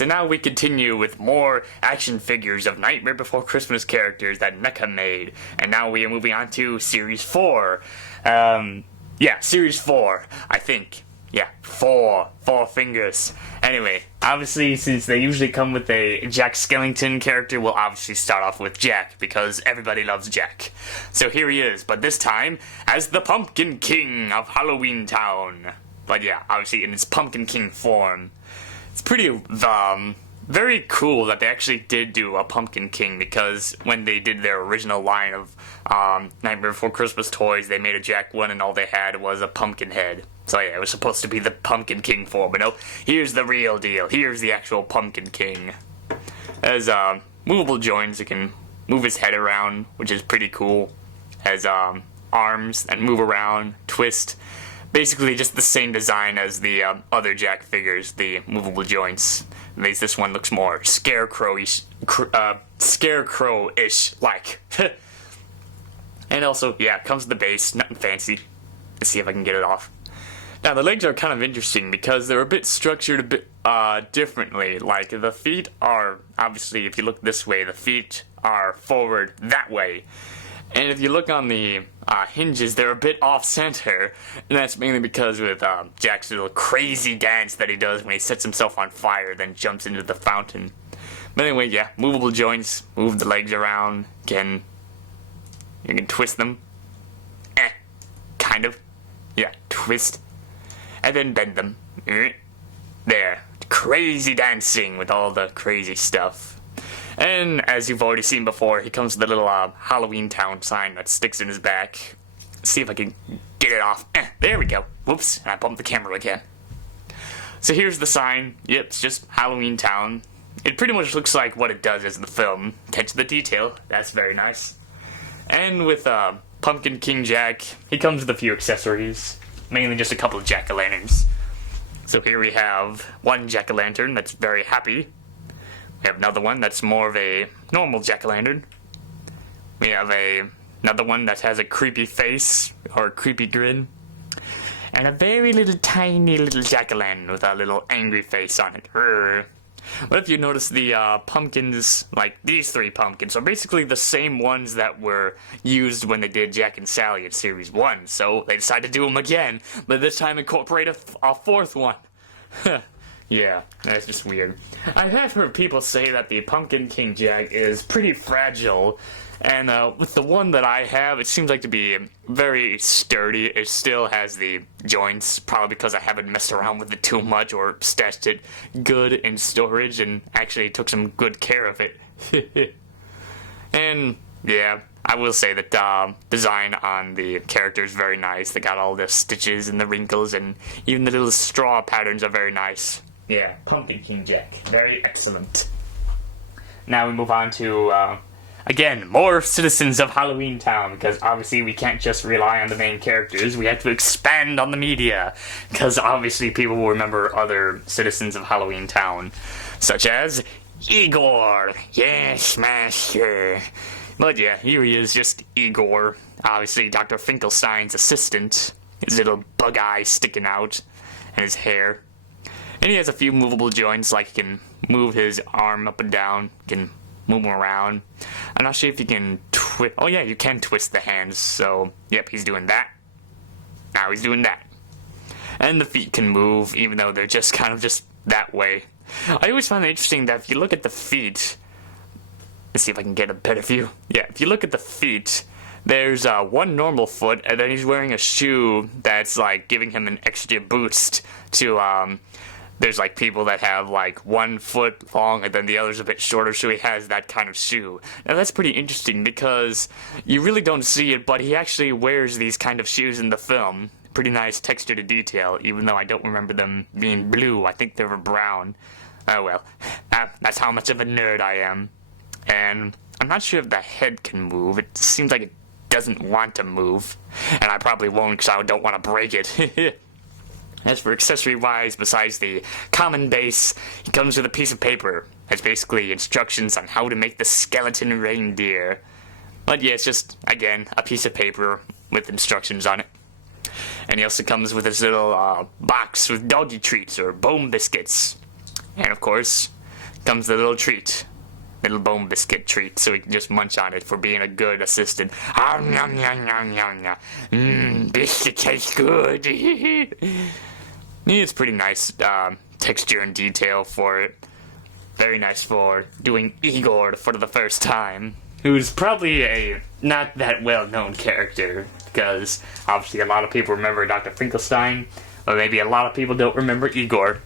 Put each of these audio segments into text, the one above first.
So now we continue with more action figures of Nightmare Before Christmas characters that NECA made. And now we are moving on to Series 4. Series 4, I think. Yeah, four fingers. Anyway, obviously, since they usually come with a Jack Skellington character, we'll obviously start off with Jack, because everybody loves Jack. So here he is, but this time as the Pumpkin King of Halloween Town. But yeah, obviously in his Pumpkin King form. It's pretty, very cool that they actually did do a Pumpkin King, because when they did their original line of Nightmare Before Christmas toys, they made a Jack one and all they had was a pumpkin head. So yeah, it was supposed to be the Pumpkin King form, but no, here's the real deal. Here's the actual Pumpkin King. Has movable joints, it can move his head around, which is pretty cool. Has arms that move around, twist. Basically just the same design as the other Jack figures, the movable joints. At least this one looks more scarecrow-ish like. And also, yeah, it comes with the base, nothing fancy. Let's see if I can get it off. Now, the legs are kind of interesting because they're a bit structured a bit differently. Like, the feet are, obviously, if you look this way, the feet are forward that way. And if you look on the hinges, they're a bit off-center. And that's mainly because with Jack's little crazy dance that he does when he sets himself on fire, then jumps into the fountain. But anyway, yeah, movable joints, move the legs around, you can twist them. Kind of. Yeah, twist. And then bend them. There. Crazy dancing with all the crazy stuff. And as you've already seen before, he comes with a little Halloween Town sign that sticks in his back. See if I can get it off. There we go. Whoops, and I bumped the camera again. So here's the sign. Yep, it's just Halloween Town. It pretty much looks like what it does as the film. Catch the detail. That's very nice. And with Pumpkin King Jack, he comes with a few accessories. Mainly just a couple of jack-o'-lanterns. So here we have one jack-o'-lantern that's very happy. We have another one that's more of a normal jack-o'-lantern. We have another one that has a creepy face, or a creepy grin. And a very little tiny little jack-o'-lantern with a little angry face on it. What if you notice the pumpkins, like these three pumpkins, are basically the same ones that were used when they did Jack and Sally in Series 1. So they decided to do them again, but this time incorporate a fourth one. Yeah, that's just weird. I have heard people say that the Pumpkin King Jack is pretty fragile, and with the one that I have, it seems like to be very sturdy. It still has the joints, probably because I haven't messed around with it too much or stashed it good in storage and actually took some good care of it. And, yeah, I will say that design on the character is very nice. They got all the stitches and the wrinkles, and even the little straw patterns are very nice. Yeah, Pumpkin King Jack. Very excellent. Now we move on to, again, more citizens of Halloween Town, because obviously we can't just rely on the main characters, we have to expand on the media, because obviously people will remember other citizens of Halloween Town, such as Igor. Yes, master. But yeah, here he is, just Igor. Obviously Dr. Finkelstein's assistant, his little bug eye sticking out, and his hair. And he has a few movable joints, like he can move his arm up and down, can move him around. I'm not sure if you can twist. Oh yeah, you can twist the hands, so yep, he's doing that. Now he's doing that. And the feet can move, even though they're just kind of just that way. I always find it interesting that if you look at the feet, let's see if I can get a better view. Yeah, if you look at the feet, there's one normal foot, and then he's wearing a shoe that's like giving him an extra boost to there's like people that have like 1 foot long and then the other's a bit shorter, so he has that kind of shoe. Now that's pretty interesting because you really don't see it, but he actually wears these kind of shoes in the film. Pretty nice texture to detail, even though I don't remember them being blue. I think they were brown. Oh well, that's how much of a nerd I am. And I'm not sure if the head can move. It seems like it doesn't want to move. And I probably won't because I don't want to break it. As for accessory-wise, besides the common base, he comes with a piece of paper. It's basically instructions on how to make the skeleton reindeer. But yeah, it's just, again, a piece of paper with instructions on it. And he also comes with his little box with doggy treats or bone biscuits. And of course, comes the little treat. Little bone biscuit treat, so he can just munch on it for being a good assistant. Biscuit tastes good. It's pretty nice texture and detail for it. Very nice for doing Igor for the first time, who's probably a not that well-known character, because obviously a lot of people remember Dr. Finkelstein, or maybe a lot of people don't remember Igor.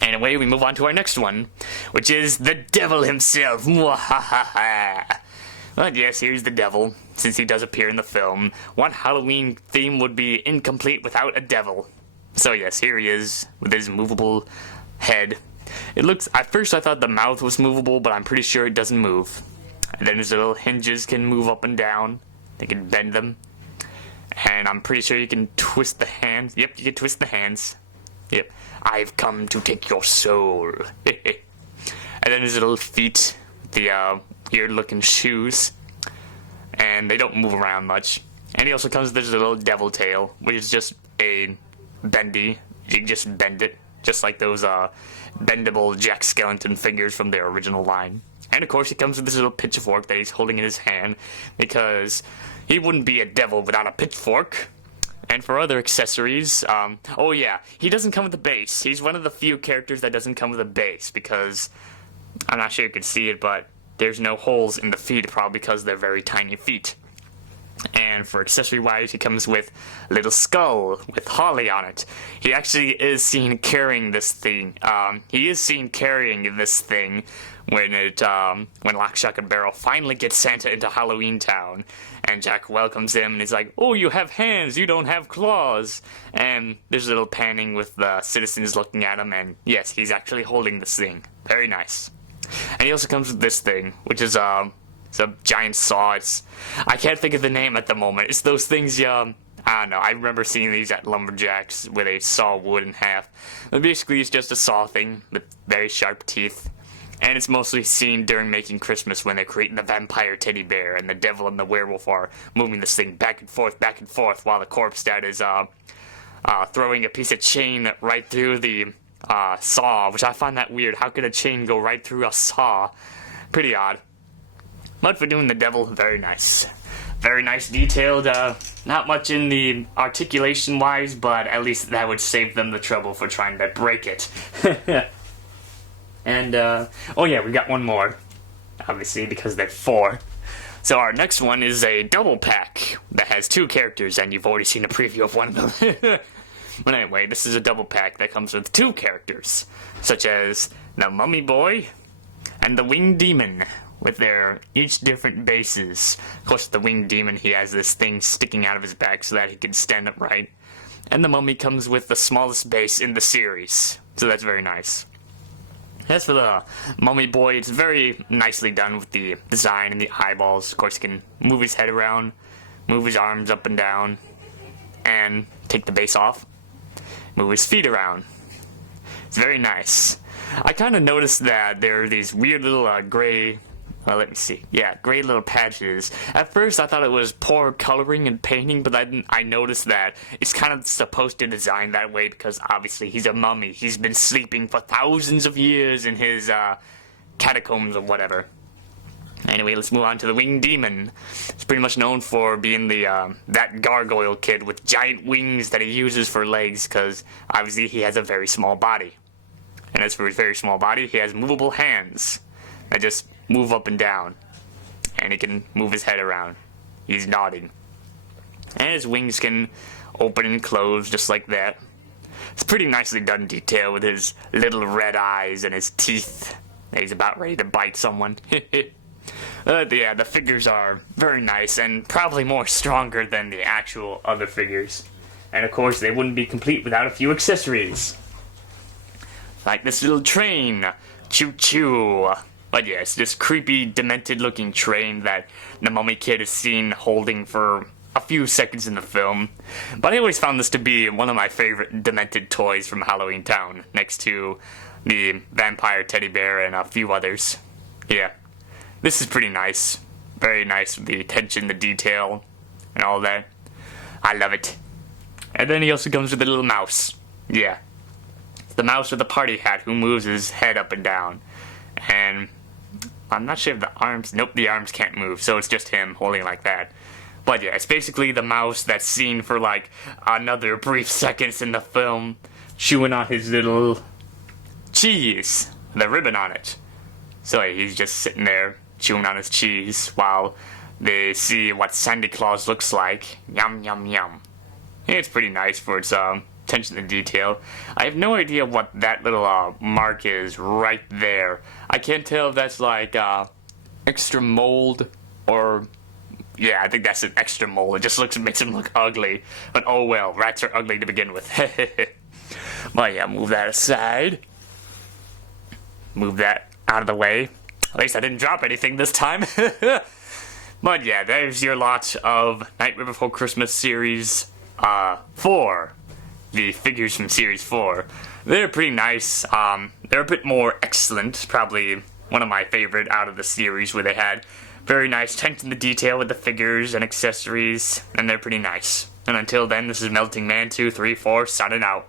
Anyway, we move on to our next one, which is the devil himself. Well, yes, here's the devil, since he does appear in the film. What Halloween theme would be incomplete without a devil? So yes, here he is, with his movable head. It looks, at first I thought the mouth was movable, but I'm pretty sure it doesn't move. And then his little hinges can move up and down. They can bend them. And I'm pretty sure you can twist the hands. Yep, you can twist the hands. Yep. I've come to take your soul. And then his little feet, the weird looking shoes. And they don't move around much. And he also comes with his little devil tail, which is just a bendy. You can just bend it, just like those bendable Jack Skellington figures from their original line. And of course he comes with this little pitchfork that he's holding in his hand, because he wouldn't be a devil without a pitchfork. And for other accessories, oh yeah, he doesn't come with a base. He's one of the few characters that doesn't come with a base, because, I'm not sure you can see it, but there's no holes in the feet, probably because they're very tiny feet. And for accessory-wise, he comes with a little skull with Holly on it. He actually is seen carrying this thing. He is seen carrying this thing when Lock, Shock, and Barrel finally gets Santa into Halloween Town. And Jack welcomes him, and he's like, "Oh, you have hands, you don't have claws." And there's a little panning with the citizens looking at him, and yes, he's actually holding this thing. Very nice. And he also comes with this thing, which is, it's a giant saw. I can't think of the name at the moment. It's those things, I don't know, I remember seeing these at Lumberjacks where they saw wood in half. But basically, it's just a saw thing with very sharp teeth. And it's mostly seen during Making Christmas when they're creating the vampire teddy bear, and the devil and the werewolf are moving this thing back and forth, while the corpse dad is throwing a piece of chain right through the saw, which I find that weird. How could a chain go right through a saw? Pretty odd. But for doing the devil, very nice. Very nice detailed, not much in the articulation-wise, but at least that would save them the trouble for trying to break it. And, oh yeah, we got one more. Obviously, because they're 4. So our next one is a double pack that has 2 characters, and you've already seen a preview of one of them. But anyway, this is a double pack that comes with 2 characters, such as the Mummy Boy and the Winged Demon, with their each different bases. Of course, the Winged Demon, he has this thing sticking out of his back so that he can stand upright. And the Mummy comes with the smallest base in the series, so that's very nice. As for the Mummy Boy, it's very nicely done with the design and the eyeballs. Of course, he can move his head around, move his arms up and down, and take the base off. Move his feet around. It's very nice. I kind of noticed that there are these weird little gray, let me see. Yeah, gray little patches. At first, I thought it was poor coloring and painting, but I noticed that it's kind of supposed to design that way because obviously he's a mummy. He's been sleeping for thousands of years in his catacombs or whatever. Anyway, let's move on to the Winged Demon. He's pretty much known for being the that gargoyle kid with giant wings that he uses for legs because obviously he has a very small body. And as for his very small body, he has movable hands that just move up and down. And he can move his head around. He's nodding. And his wings can open and close just like that. It's pretty nicely done detail with his little red eyes and his teeth. He's about ready to bite someone. Yeah, the figures are very nice and probably more stronger than the actual other figures. And of course, they wouldn't be complete without a few accessories. Like this little train. Choo-choo. But yes, this creepy, demented-looking train that the Mummy Kid is seen holding for a few seconds in the film. But I always found this to be one of my favorite demented toys from Halloween Town, next to the vampire teddy bear and a few others. Yeah, this is pretty nice. Very nice with the attention, the detail, and all that. I love it. And then he also comes with a little mouse. Yeah. The mouse with the party hat who moves his head up and down. And I'm not sure if the arms... Nope, the arms can't move, so it's just him holding it like that. But yeah, it's basically the mouse that's seen for like another brief seconds in the film, chewing on his little cheese, the ribbon on it. So yeah, he's just sitting there chewing on his cheese while they see what Santa Claus looks like. Yum, yum, yum. It's pretty nice for its attention to detail. I have no idea what that little mark is right there. I can't tell if that's like extra mold or... Yeah, I think that's an extra mold. It just makes him look ugly. But oh well, rats are ugly to begin with. Well, yeah, move that aside. Move that out of the way. At least I didn't drop anything this time. But yeah, there's your lot of Nightmare Before Christmas Series 4. The figures from Series 4. They're pretty nice. They're a bit more excellent. Probably one of my favorite out of the series, where they had very nice attention to detail with the figures and accessories, and they're pretty nice. And until then, this is Melting Man 234 signing out.